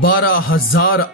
12,000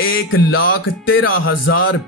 1,13,000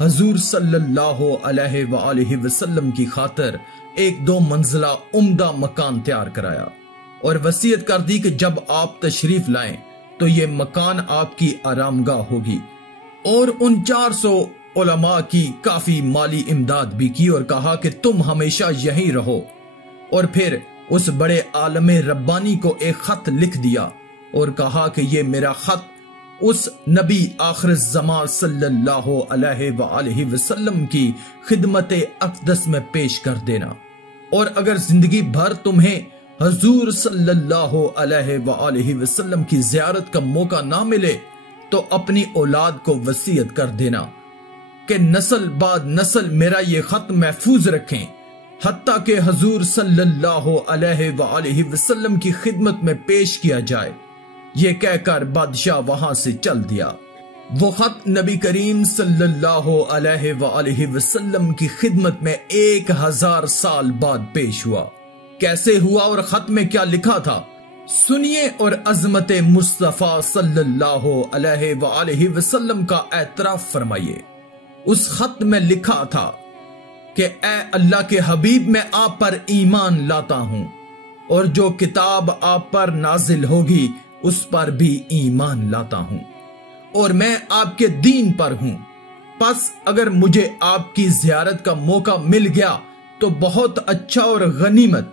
حضور صلی اللہ علیہ وآلہ وسلم کی خاطر ایک 2 منزلہ عمدہ مکان تیار کرایا اور وصیت کر دی کہ جب آپ تشریف لائیں تو یہ مکان آپ کی آرامگاہ ہوگی، اور ان 400 علماء کی کافی مالی امداد بھی کی اور کہا کہ تم ہمیشہ یہیں رہو، اور پھر اس بڑے عالم ربانی کو ایک خط لکھ دیا اور کہا کہ یہ میرا خط اس نبی آخر الزمان صلی اللہ علیہ وآلہ وسلم کی خدمت اقدس میں پیش کر دینا، اور اگر زندگی بھر تمہیں حضور صلی اللہ علیہ وآلہ وسلم کی زیارت کا موقع نہ ملے تو اپنی اولاد کو وصیت کر دینا کہ نسل بعد نسل میرا یہ خط محفوظ رکھیں حتیٰ کہ حضور صلی اللہ علیہ وآلہ وسلم کی خدمت میں پیش کیا جائے۔ یہ کہہ کر بادشاہ وہاں سے چل دیا۔ وہ خط نبی کریم صلی اللہ علیہ وآلہ وسلم کی خدمت میں 1000 سال بعد پیش ہوا۔ کیسے ہوا اور خط میں کیا لکھا تھا سنیے اور عظمت مصطفیٰ صلی اللہ علیہ وآلہ وسلم کا اعتراف فرمائیے۔ اس خط میں لکھا تھا کہ اے اللہ کے حبیب، میں آپ پر ایمان لاتا ہوں اور جو کتاب آپ پر نازل ہوگی اس پر بھی ایمان لاتا ہوں، اور میں آپ کے دین پر ہوں، پس اگر مجھے آپ کی زیارت کا موقع مل گیا تو بہت اچھا اور غنیمت،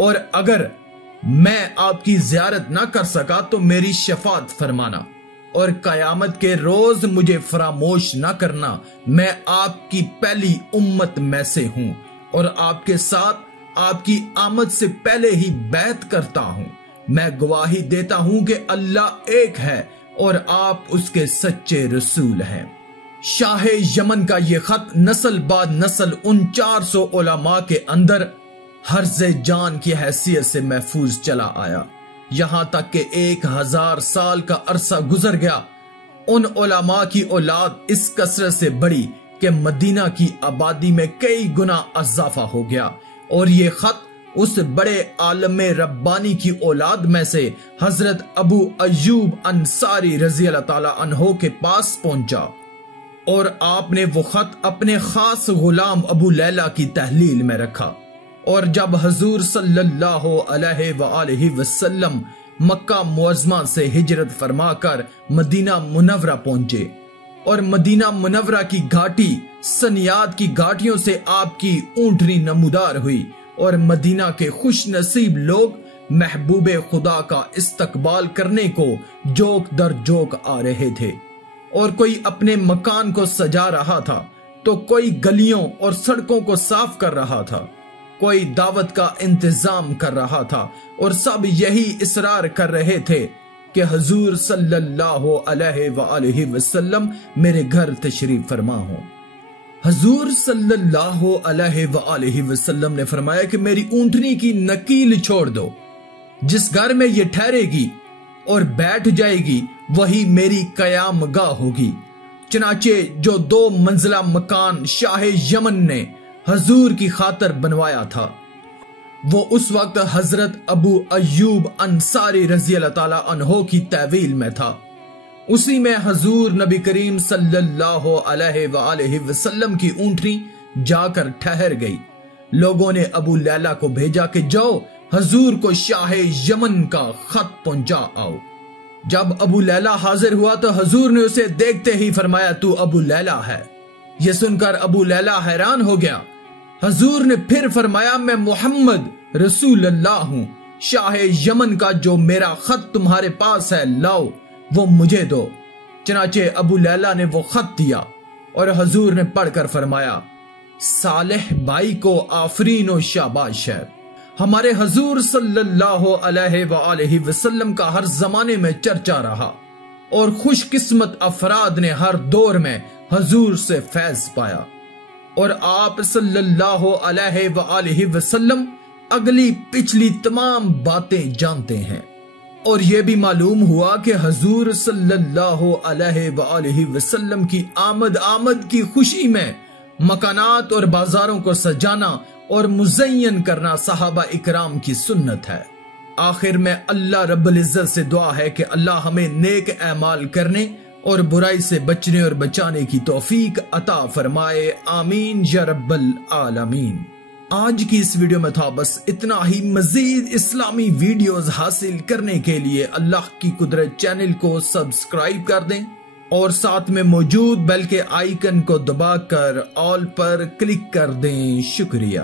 اور اگر میں آپ کی زیارت نہ کر سکا تو میری شفاعت فرمانا، اور قیامت کے روز مجھے فراموش نہ کرنا، میں آپ کی پہلی امت میں سے ہوں اور آپ کے ساتھ آپ کی آمد سے پہلے ہی بیعت کرتا ہوں۔ میں گواہی دیتا ہوں کہ اللہ ایک ہے اور آپ اس کے سچے رسول ہیں۔ شاہ یمن کا یہ خط نسل بعد نسل ان 400 علماء کے اندر حرز جان کی حیثیت سے محفوظ چلا آیا، یہاں تک کہ 1000 سال کا عرصہ گزر گیا۔ ان علماء کی اولاد اس کثرت سے بڑی کہ مدینہ کی آبادی میں کئی گنا اضافہ ہو گیا، اور یہ خط اس بڑے عالم ربانی کی اولاد میں سے حضرت ابو ایوب انصاری رضی اللہ تعالی عنہ کے پاس پہنچا، اور آپ نے وہ خط اپنے خاص غلام ابو لیلہ کی تحلیل میں رکھا۔ اور جب حضور صلی اللہ علیہ وآلہ وسلم مکہ معظمہ سے ہجرت فرما کر مدینہ منورہ پہنچے، اور مدینہ منورہ کی گھاٹی سنیات کی گھاٹیوں سے آپ کی اونٹنی نمودار ہوئی، اور مدینہ کے خوش نصیب لوگ محبوب خدا کا استقبال کرنے کو جوک در جوک آ رہے تھے، اور کوئی اپنے مکان کو سجا رہا تھا تو کوئی گلیوں اور سڑکوں کو صاف کر رہا تھا، کوئی دعوت کا انتظام کر رہا تھا، اور سب یہی اصرار کر رہے تھے کہ حضور صلی اللہ علیہ وآلہ وسلم میرے گھر تشریف فرما ہوں۔ حضور صلی اللہ علیہ وآلہ وسلم نے فرمایا کہ میری اونٹنی کی نکیل چھوڑ دو، جس گھر میں یہ ٹھہرے گی اور بیٹھ جائے گی وہی میری قیام گاہ ہوگی۔ چنانچہ جو 2 منزلہ مکان شاہ یمن نے حضور کی خاطر بنوایا تھا وہ اس وقت حضرت ابو ایوب انصاری رضی اللہ تعالی عنہ کی تحویل میں تھا۔ اسی میں حضور نبی کریم صلی اللہ علیہ وآلہ وسلم کی اونٹنی جا کر ٹھہر گئی۔ لوگوں نے ابو لیلہ کو بھیجا کہ جاؤ حضور کو شاہ یمن کا خط پہنچا آؤ۔ جب ابو لیلہ حاضر ہوا تو حضور نے اسے دیکھتے ہی فرمایا تو ابو لیلہ ہے۔ یہ سن کر ابو لیلہ حیران ہو گیا۔ حضور نے پھر فرمایا میں محمد رسول اللہ ہوں، شاہ یمن کا جو میرا خط تمہارے پاس ہے لاؤ، وہ مجھے دو۔ چنانچہ ابو لیلہ نے وہ خط دیا اور حضور نے پڑھ کر فرمایا صالح بھائی کو آفرین و شاباش ہے۔ ہمارے حضور صلی اللہ علیہ وآلہ وسلم کا ہر زمانے میں چرچا رہا، اور خوش قسمت افراد نے ہر دور میں حضور سے فیض پایا، اور آپ صلی اللہ علیہ وآلہ وسلم اگلی پچھلی تمام باتیں جانتے ہیں۔ اور یہ بھی معلوم ہوا کہ حضور صلی اللہ علیہ وآلہ وسلم کی آمد کی خوشی میں مکانات اور بازاروں کو سجانا اور مزین کرنا صحابہ اکرام کی سنت ہے۔ آخر میں اللہ رب العزت سے دعا ہے کہ اللہ ہمیں نیک اعمال کرنے اور برائی سے بچنے اور بچانے کی توفیق عطا فرمائے، آمین یا رب العالمین۔ آج کی اس ویڈیو میں تھا بس اتنا ہی۔ مزید اسلامی ویڈیوز حاصل کرنے کے لیے اللہ کی قدرت چینل کو سبسکرائب کر دیں اور ساتھ میں موجود بیل کے آئیکن کو دبا کر آل پر کلک کر دیں۔ شکریہ۔